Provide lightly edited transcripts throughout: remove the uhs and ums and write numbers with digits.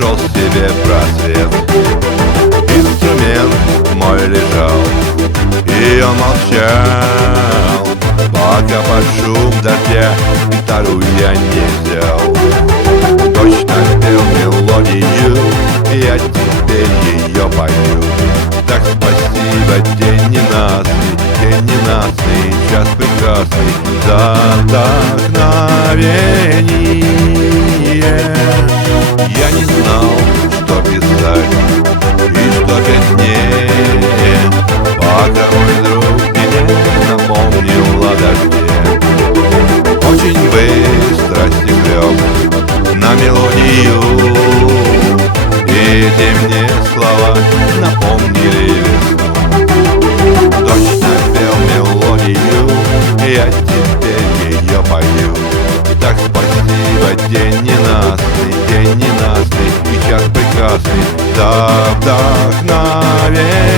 нашел себе просвет. Инструмент мой лежал, и он молчал, пока под шум дождя гитару я не взял. Дождь напел мелодию, я теперь ее пою. Так спасибо, день ненастный, час прекрасный за вдохновение. Я не знал, что писать и что петь мне, пока мой друг мне напомнил о дожде. Очень быстро стеклем на мелодию, и эти мне слова напомнили весну. Дождь напел мелодию, я теперь ее пою. Так спасибо, день ненастный и час прекрасный за вдохновение.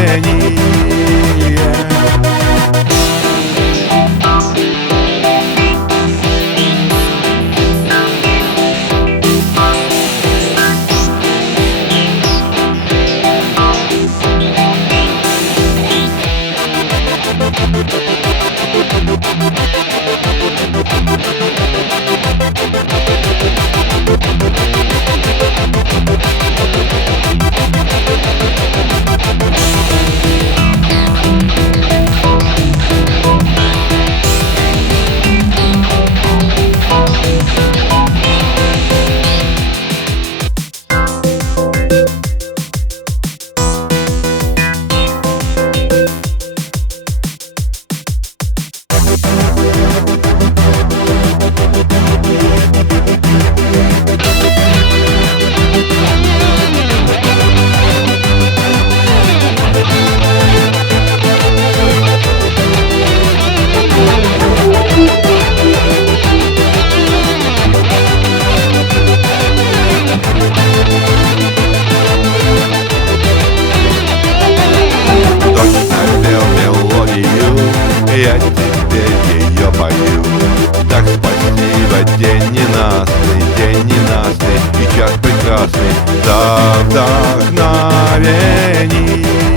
Я теперь ее пою. Так спасибо, день ненастный и час прекрасный за вдохновение.